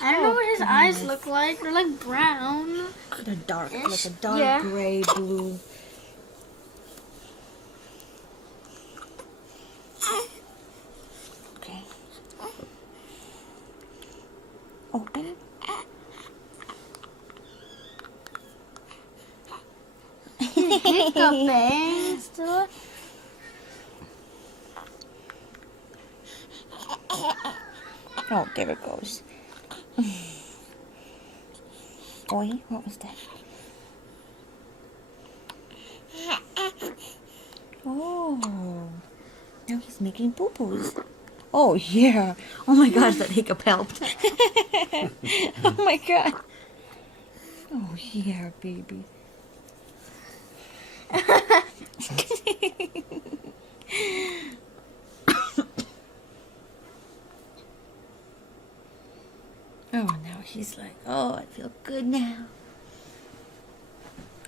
I don't know what his eyes look like. They're like brown. They're dark, like a Ish, dark yeah. gray, blue. Okay. Open. Hiccuping still. Oh, there it goes. Boy, what was that? Oh, now he's making poo-poos. Oh, yeah. Oh my gosh, that hiccup helped. Oh my god. Oh, yeah, baby. Oh, now he's like, oh, I feel good now.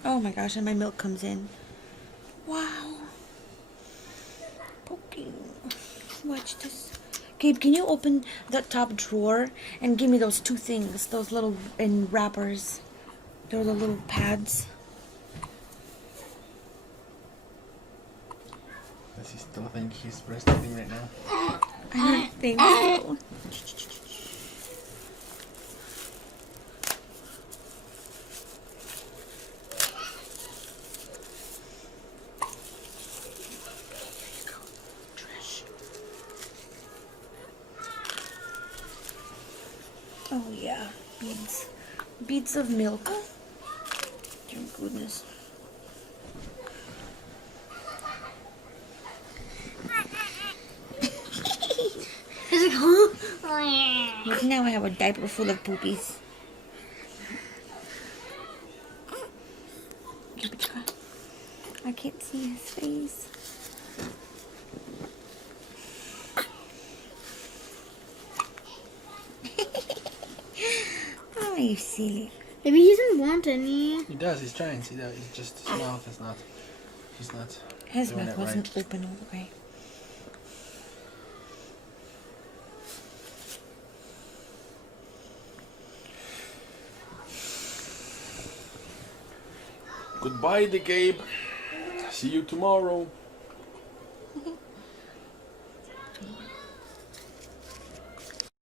Oh my gosh, and my milk comes in. Wow. Poking. Watch this. Gabe, can you open the top drawer and give me those two things, those little wrappers? They're the little pads. Does he still think he's breastfeeding right now? I don't think so. Oh yeah, beads. Beads of milk. Dear goodness. He's like, huh? Look, now I have a diaper full of poopies. I can't see his face. Oh, you silly. Maybe he doesn't want any. He does. He's trying. See that? It's just his mouth is not. He's not. His doing mouth it wasn't right. open all the way. Goodbye, the Gabe. See you tomorrow.